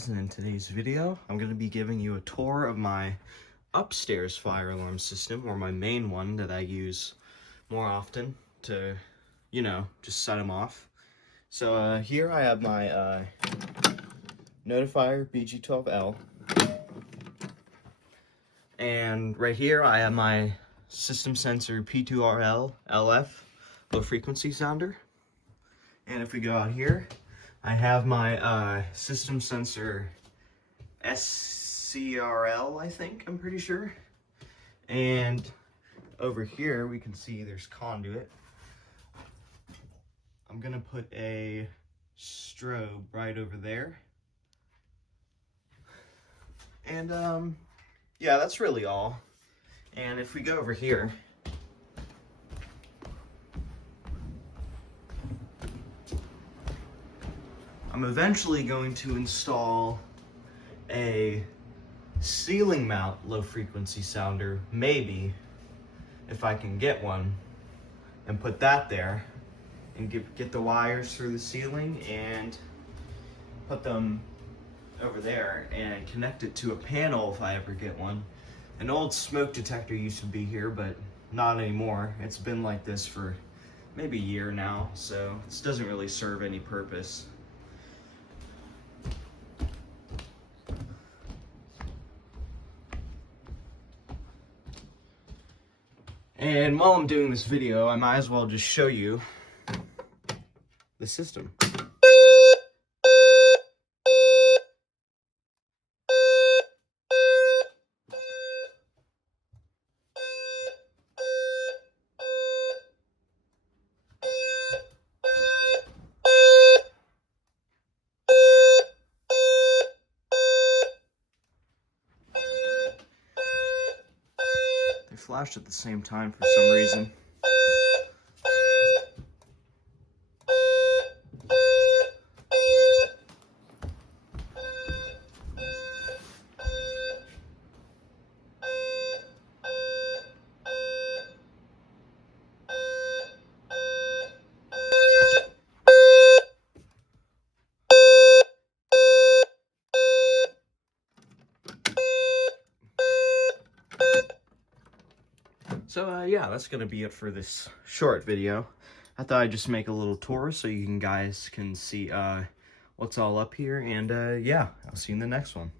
guys, and in today's video I'm going to be giving you a tour of my upstairs fire alarm system, or my main one that I use more often to, just set them off. So here I have my Notifier BG12L, and right here I have my System Sensor P2RL LF low frequency sounder. And if we go out here, I have my System Sensor SCRL, I think, I'm pretty sure. And over here we can see there's conduit. I'm gonna put a strobe right over there. And yeah, that's really all. And if we go over here, I'm eventually going to install a ceiling mount low frequency sounder, maybe, if I can get one, and put that there and get the wires through the ceiling and put them over there and connect it to a panel if I ever get one. An old smoke detector used to be here, but not anymore. It's been like this for maybe a year now, so this doesn't really serve any purpose. And while I'm doing this video, I might as well just show you the system. They flashed at the same time for some reason. So yeah, that's gonna be it for this short video. I thought I'd just make a little tour so you guys can see what's all up here, and yeah, I'll see you in the next one.